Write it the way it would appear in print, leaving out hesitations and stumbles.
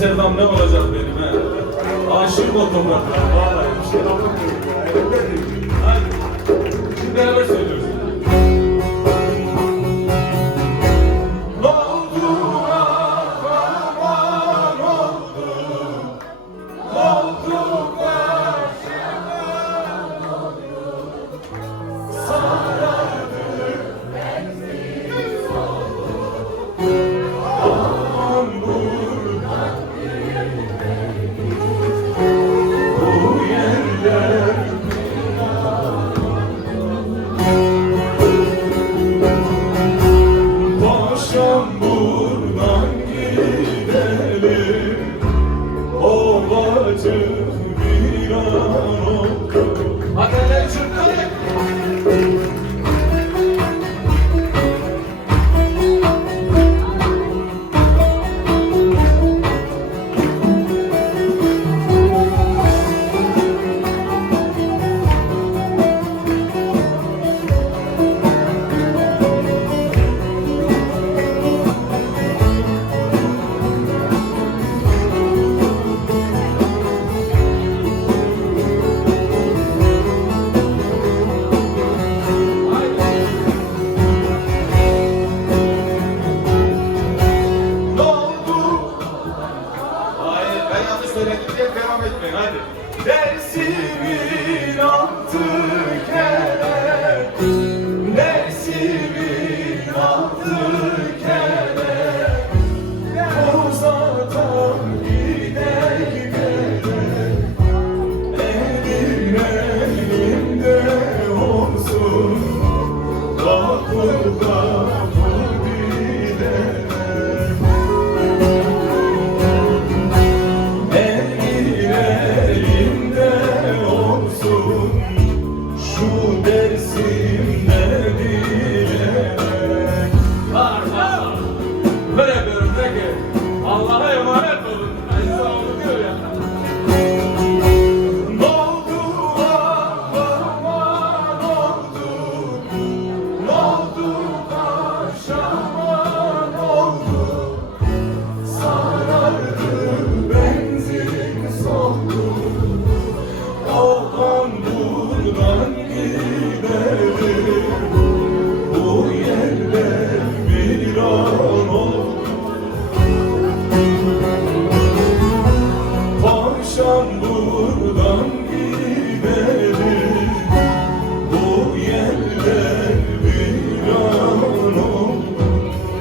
sevdam ne olacak benim he? Aşık o topraklara. Vallahi bir şey anlamıyorum ya. Hadi. Şimdi beraber söylüyoruz. Devam etmeyin hadi. Dersimin altı kere, dersimin altı kere, uzatan gider gider, elim elimde olsun, kapı kapı bilemem. Şu dersimde bilemem. Böyle yapıyorum peki. Allah'a emanet olun. Aziz oğlu diyor ya. Ne oldu Allah'ıma ne oldu? Ne oldu akşama ne oldu? Sarardı benzin soldu. Allah'ım buradan gidelim, bu yerler viran oldu. Paşam buradan